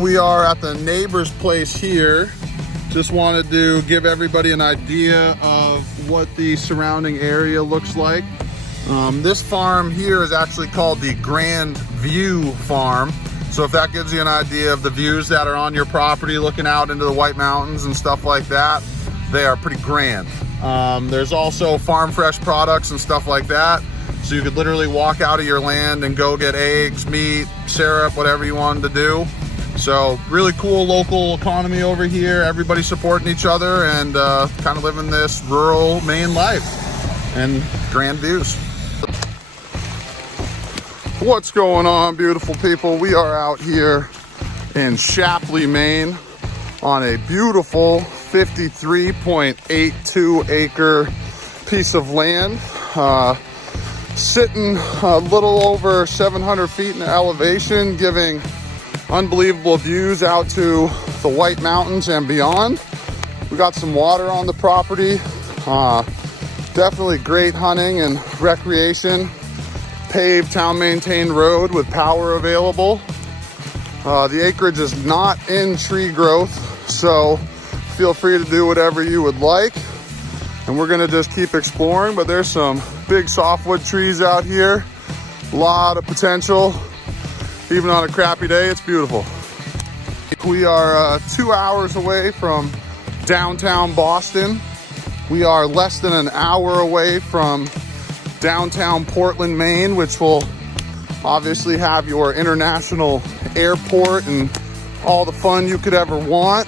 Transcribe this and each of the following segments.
We are at the neighbor's place here. Just wanted to give everybody an idea of what the surrounding area looks like. This farm here is actually called the Grand View Farm. So if that gives you an idea of the views that are on your property looking out into the White Mountains and stuff like that, they are pretty grand. There's also farm fresh products and stuff like that. So you could literally walk out of your land and go get eggs, meat, syrup, whatever you wanted to do. So really cool local economy over here. Everybody supporting each other and kind of living this rural Maine life and grand views. What's going on, beautiful people? We are out here in Shapley, Maine on a beautiful 53.82 acre piece of land. Sitting a little over 700 feet in elevation, giving unbelievable views out to the White Mountains and beyond. We got some water on the property. Definitely great hunting and recreation. Paved, town maintained road with power available. The acreage is not in tree growth, so feel free to do whatever you would like. And we're gonna just keep exploring, but there's some big softwood trees out here. A lot of potential. Even on a crappy day, it's beautiful. We are 2 hours away from downtown Boston. We are less than an hour away from downtown Portland, Maine, which will obviously have your international airport and all the fun you could ever want.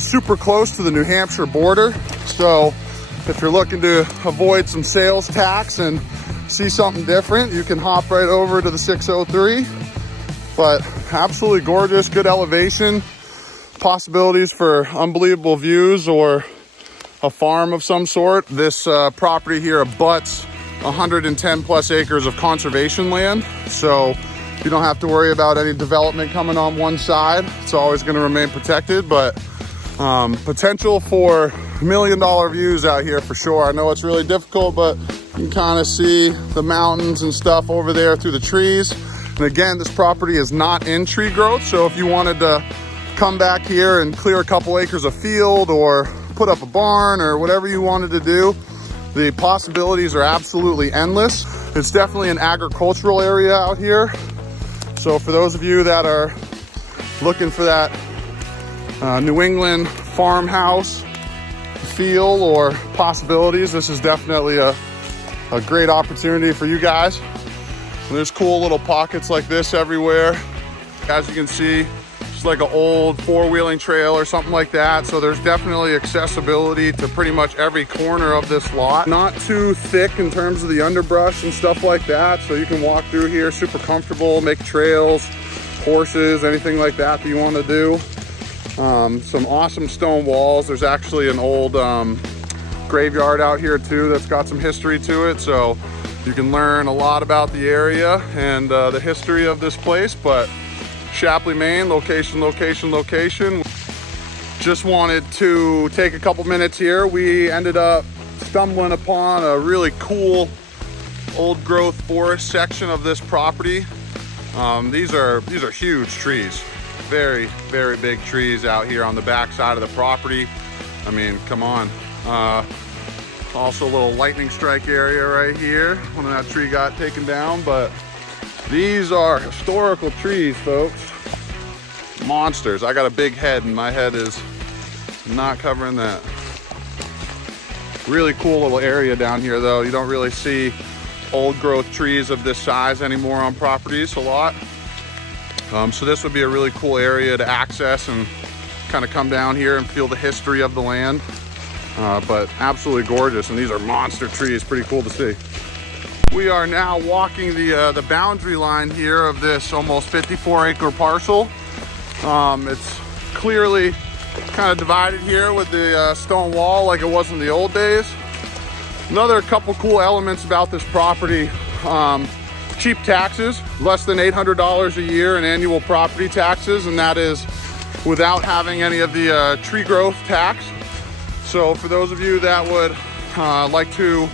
Super close to the New Hampshire border. So if you're looking to avoid some sales tax and see something different, you can hop right over to the 603. But absolutely gorgeous, good elevation, possibilities for unbelievable views or a farm of some sort. This property here abuts 110 plus acres of conservation land, so you don't have to worry about any development coming on one side. It's always going to remain protected, but potential for $1 million views out here for sure. I know it's really difficult, but you can kind of see the mountains and stuff over there through the trees. And again, this property is not in tree growth, so if you wanted to come back here and clear a couple acres of field or put up a barn or whatever you wanted to do, the possibilities are absolutely endless. It's definitely an agricultural area out here. So for those of you that are looking for that New England farmhouse feel or possibilities, this is definitely a great opportunity for you guys. And there's cool little pockets like this everywhere. As you can see, it's like an old four-wheeling trail or something like that. So there's definitely accessibility to pretty much every corner of this lot. Not too thick in terms of the underbrush and stuff like that. So you can walk through here super comfortable, make trails, horses, anything like that you want to do. Some awesome stone walls. There's actually an old graveyard out here too that's got some history to it. So you can learn a lot about the area and the history of this place. But Shapley, Maine, location, location, location. Just wanted to take a couple minutes here. We ended up stumbling upon a really cool old growth forest section of this property. These are huge trees. Very, very big trees out here on the back side of the property. I mean, come on. Also a little lightning strike area right here when that tree got taken down, but these are historical trees, folks. Monsters. I got a big head and my head is not covering that. Really cool little area down here though. You don't really see old growth trees of this size anymore on properties a lot. So this would be a really cool area to access and kind of come down here and feel the history of the land. But absolutely gorgeous, and these are monster trees. Pretty cool to see. We are now walking the boundary line here of this almost 54 acre parcel. It's clearly kind of divided here with the stone wall like it was in the old days. Another couple cool elements about this property. Cheap taxes, less than $800 a year in annual property taxes, and that is without having any of the tree growth tax. So for those of you that would like to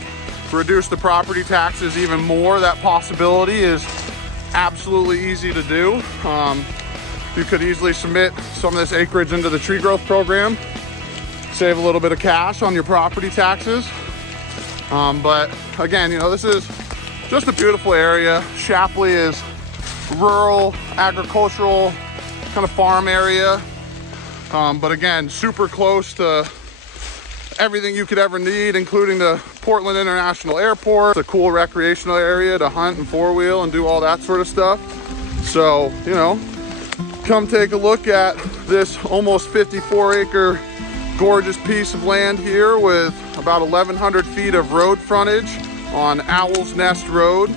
reduce the property taxes even more, that possibility is absolutely easy to do. You could easily submit some of this acreage into the tree growth program, save a little bit of cash on your property taxes. But again, you know, this is just a beautiful area. Shapley is rural, agricultural, kind of farm area. But again, super close to everything you could ever need, including the Portland International Airport. It's a cool recreational area to hunt and four-wheel and do all that sort of stuff. So, you know, come take a look at this almost 54-acre gorgeous piece of land here with about 1,100 feet of road frontage on Owl's Nest Road.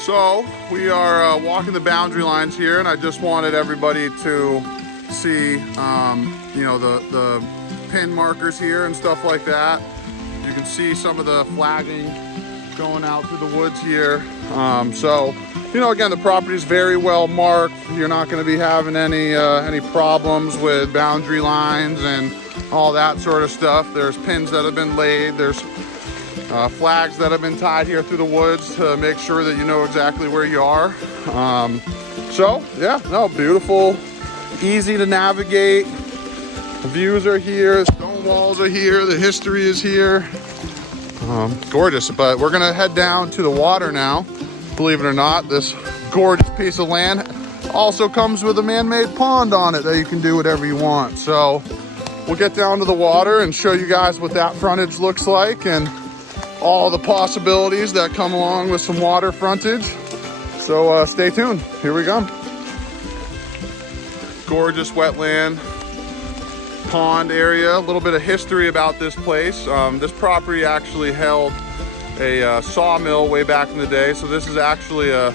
So we are walking the boundary lines here, and I just wanted everybody to see, you know, the pin markers here and stuff like that. You can see some of the flagging going out through the woods here. So, you know, again, the property is very well marked. You're not going to be having any problems with boundary lines and all that sort of stuff. There's pins that have been laid. There's flags that have been tied here through the woods to make sure that you know exactly where you are. So yeah, no, beautiful, easy to navigate. The views are here, the stone walls are here, the history is here. Gorgeous. But we're gonna head down to the water now. Believe it or not, this gorgeous piece of land also comes with a man-made pond on it that you can do whatever you want. So we'll get down to the water and show you guys what that frontage looks like and all the possibilities that come along with some water frontage. So stay tuned, here we go. Gorgeous wetland, pond area. A little bit of history about this place. This property actually held a sawmill way back in the day. So this is actually a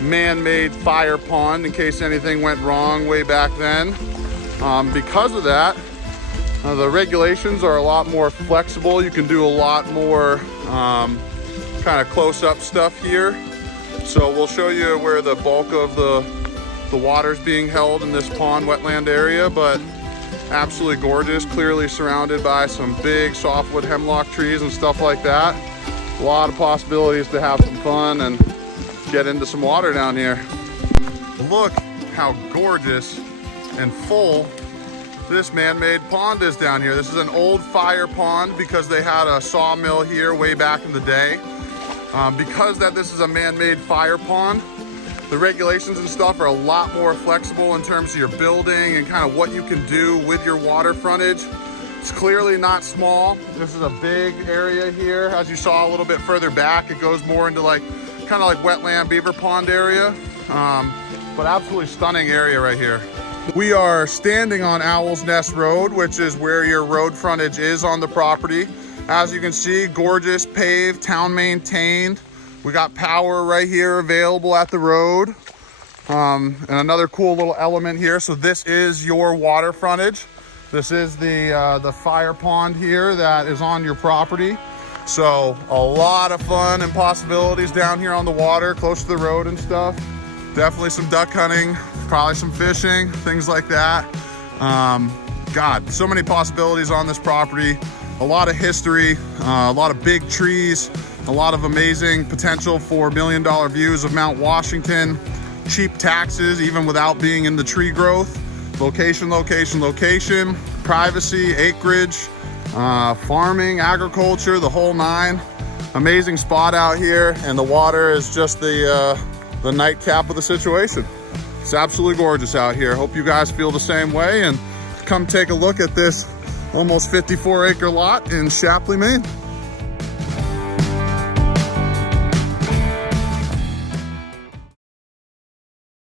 man-made fire pond in case anything went wrong way back then. Because of that, the regulations are a lot more flexible. You can do a lot more kind of close-up stuff here. So we'll show you where the bulk of the water's being held in this pond wetland area, but absolutely gorgeous, clearly surrounded by some big softwood hemlock trees and stuff like that. A lot of possibilities to have some fun and get into some water down here. Look how gorgeous and full this man-made pond is down here. This is an old fire pond because they had a sawmill here way back in the day. Because this is a man-made fire pond, the regulations and stuff are a lot more flexible in terms of your building and kind of what you can do with your water frontage. It's clearly not small. This is a big area here. As you saw a little bit further back, it goes more into like kind of like wetland beaver pond area. But absolutely stunning area right here. We are standing on Owl's Nest Road, which is where your road frontage is on the property. As you can see, gorgeous, paved, town maintained. We got power right here available at the road. And another cool little element here. So this is your water frontage. This is the fire pond here that is on your property. So a lot of fun and possibilities down here on the water, close to the road and stuff. Definitely some duck hunting, probably some fishing, things like that. God, so many possibilities on this property. A lot of history, a lot of big trees, a lot of amazing potential for $1 million views of Mount Washington. Cheap taxes, even without being in the tree growth. Location, location, location. Privacy, acreage, farming, agriculture, the whole nine. Amazing spot out here, and the water is just the nightcap of the situation. It's absolutely gorgeous out here. Hope you guys feel the same way, and come take a look at this almost 54-acre lot in Shapley, Maine.